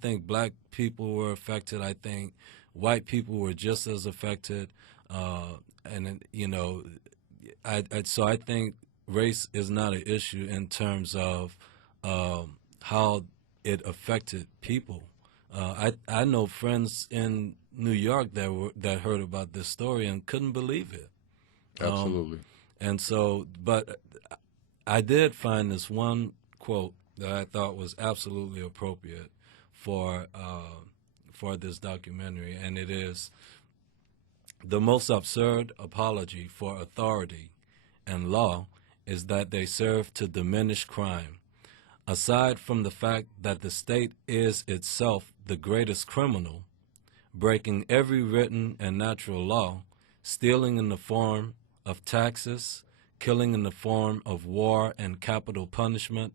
think black people were affected. I think white people were just as affected. And you know, so I think race is not an issue in terms of how it affected people. I know friends in New York that heard about this story and couldn't believe it. Um, Absolutely. and so, but I did find this one quote that I thought was absolutely appropriate for for this documentary, and it is the most absurd apology for authority and law is that they serve to diminish crime. Aside from the fact that the state is itself the greatest criminal, breaking every written and natural law, stealing in the form of taxes, killing in the form of war and capital punishment,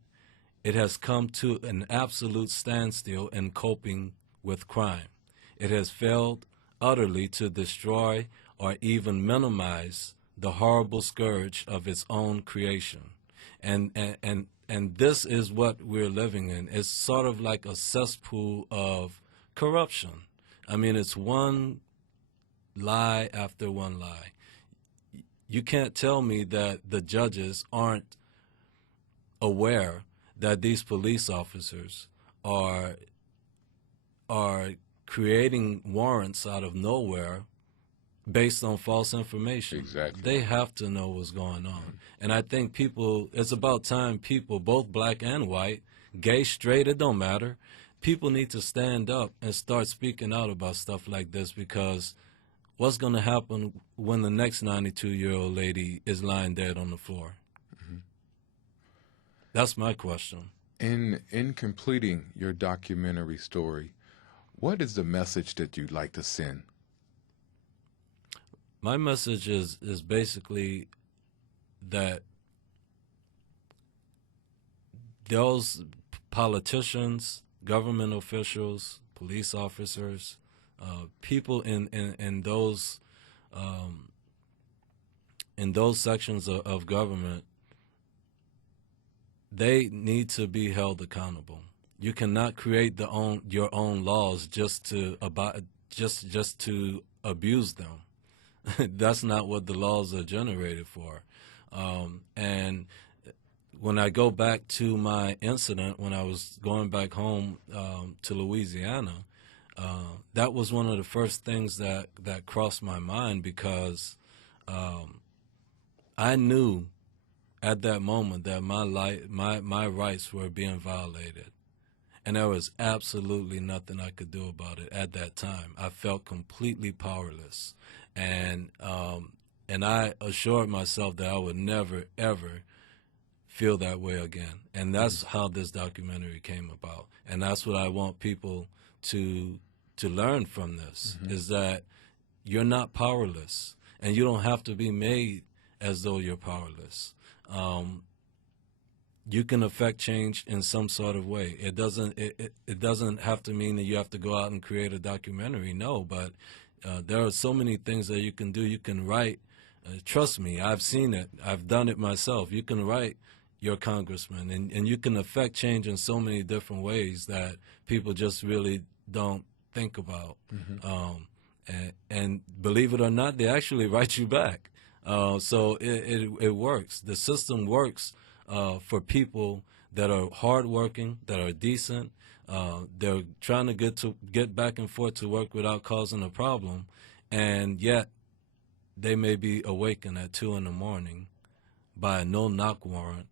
it has come to an absolute standstill in coping with crime. It has failed utterly to destroy or even minimize the horrible scourge of its own creation. And this is what we're living in. It's sort of like a cesspool of corruption. I mean, it's one lie after one lie. You can't tell me that the judges aren't aware that these police officers are are creating warrants out of nowhere based on false information. Exactly. They have to know what's going on. And I think people, it's about time people, both black and white, gay, straight, it don't matter, people need to stand up and start speaking out about stuff like this, because what's going to happen when the next 92-year-old lady is lying dead on the floor? That's my question. In completing your documentary story, what is the message that you'd like to send? My message is basically that those politicians, government officials, police officers, people in those sections of government, they need to be held accountable. You cannot create your own laws just to abuse them. That's not what the laws are generated for. And when I go back to my incident when I was going back home to Louisiana, that was one of the first things that crossed my mind, because I knew at that moment that my rights were being violated. And there was absolutely nothing I could do about it at that time. I felt completely powerless. And I assured myself that I would never, ever feel that way again. And that's how this documentary came about. And that's what I want people to learn from this, is that you're not powerless. And you don't have to be made as though you're powerless. You can affect change in some sort of way. It doesn't have to mean that you have to go out and create a documentary. No, but there are so many things that you can do. You can write. Trust me, I've seen it. I've done it myself. You can write your congressman, and you can affect change in so many different ways that people just really don't think about. And believe it or not, they actually write you back. So it works. The system works for people that are hardworking, that are decent. They're trying to get back and forth to work without causing a problem, and yet they may be awakened at 2 a.m. by a no-knock warrant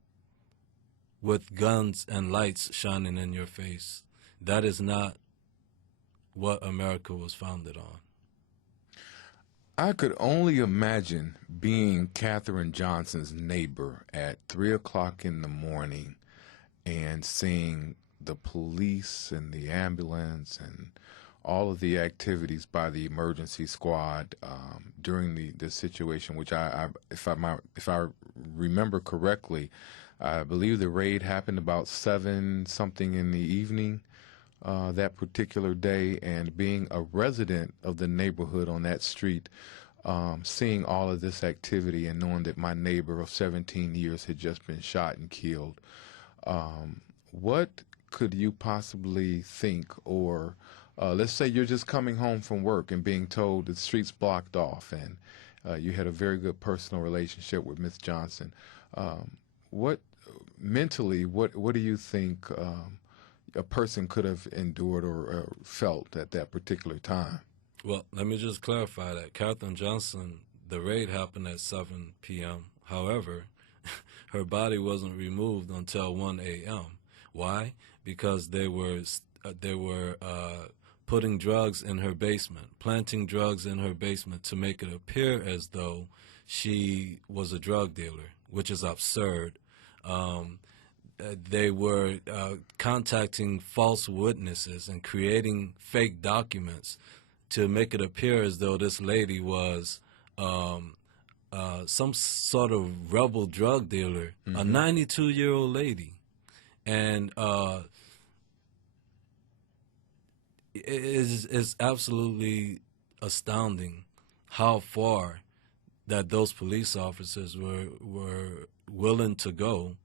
with guns and lights shining in your face. That is not what America was founded on. I could only imagine being Katherine Johnson's neighbor at 3 o'clock in the morning and seeing the police and the ambulance and all of the activities by the emergency squad during the situation, which if I remember correctly, I believe the raid happened about 7 something in the evening that particular day, and being a resident of the neighborhood on that street, seeing all of this activity and knowing that my neighbor of 17 years had just been shot and killed, what could you possibly think, or let's say you're just coming home from work and being told the street's blocked off, and you had a very good personal relationship with Miss Johnson. What mentally, what do you think a person could have endured or felt at that particular time? Well, let me just clarify that Katherine Johnson, the raid happened at 7 p.m. However, her body wasn't removed until 1 a.m. Why? Because they were putting drugs in her basement, planting drugs in her basement to make it appear as though she was a drug dealer, which is absurd. They were contacting false witnesses and creating fake documents to make it appear as though this lady was some sort of rebel drug dealer, a 92-year-old lady. And it's absolutely astounding how far that those police officers were willing to go.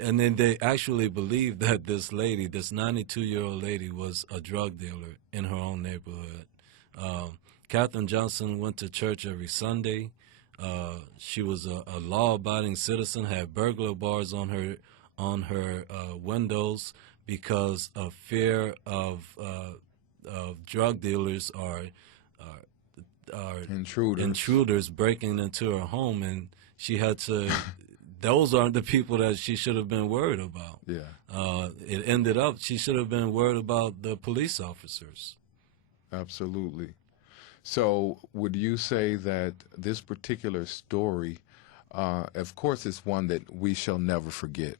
And then they actually believed that this lady, this 92-year-old lady, was a drug dealer in her own neighborhood. Katherine Johnson went to church every Sunday. She was a law-abiding citizen, had burglar bars on her windows because of fear of drug dealers or intruders breaking into her home, and she had to. Those aren't the people that she should have been worried about. Yeah. It ended up she should have been worried about the police officers. Absolutely. So would you say that this particular story, of course, is one that we shall never forget?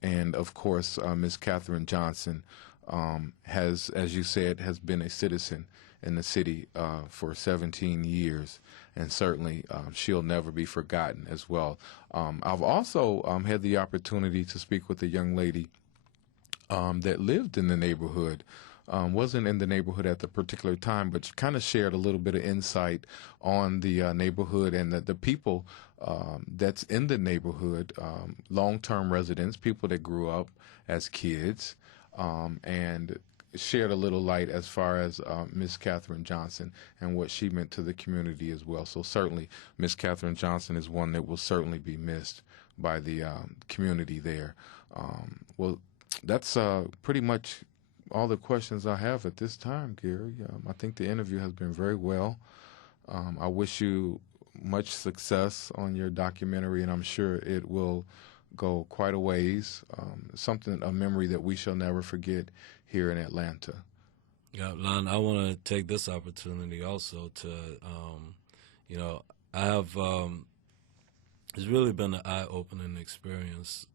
And, of course, Ms. Katherine Johnson has, as you said, has been a citizen in the city for 17 years, and certainly she'll never be forgotten as well. I've also had the opportunity to speak with a young lady that lived in the neighborhood, wasn't in the neighborhood at the particular time, but kind of shared a little bit of insight on the neighborhood and the people that's in the neighborhood, long-term residents, people that grew up as kids, and shared a little light as far as Miss Katherine Johnson and what she meant to the community as well. So certainly Miss Katherine Johnson is one that will certainly be missed by the community there. Well, that's pretty much all the questions I have at this time, Gary. I think the interview has been very well. I wish you much success on your documentary, and I'm sure it will go quite a ways. A memory that we shall never forget here in Atlanta. Yeah, Lon, I want to take this opportunity also to, I have, it's really been an eye-opening experience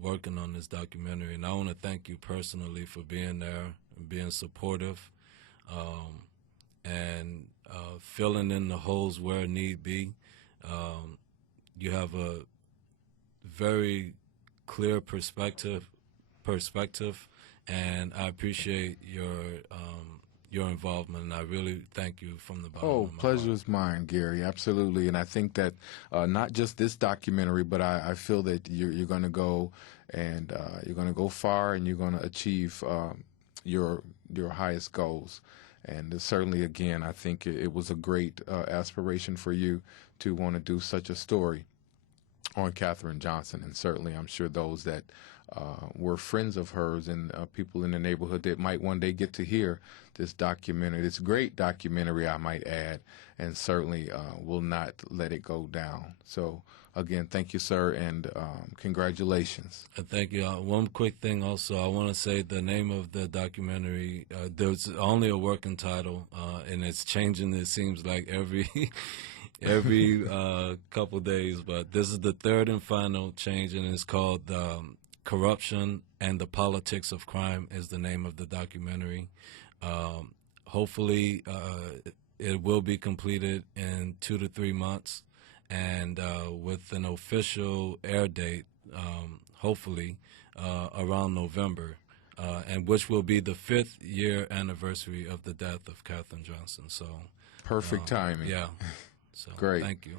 working on this documentary, and I want to thank you personally for being there and being supportive and filling in the holes where need be. You have a very clear perspective, and I appreciate your involvement, and I really thank you from the bottom of my heart. Pleasure is mine, Gary, absolutely. And I think that not just this documentary, but I feel that you're going to go and you're going to go far, and you're going to achieve your highest goals. And certainly, again, I think it was a great aspiration for you to want to do such a story on Katherine Johnson, and certainly I'm sure those that were friends of hers and people in the neighborhood that might one day get to hear this documentary, this great documentary, I might add, and certainly will not let it go down. So again, thank you, sir, and congratulations. Thank you. One quick thing also, I want to say the name of the documentary, there's only a working title, and it's changing, it seems like every couple days, but this is the third and final change, and it's called Corruption and the Politics of Crime is the name of the documentary. Hopefully it will be completed in 2 to 3 months, and with an official air date, hopefully around November, and which will be the 5th year anniversary of the death of Katherine Johnson. So perfect timing. Yeah. So great. Thank you.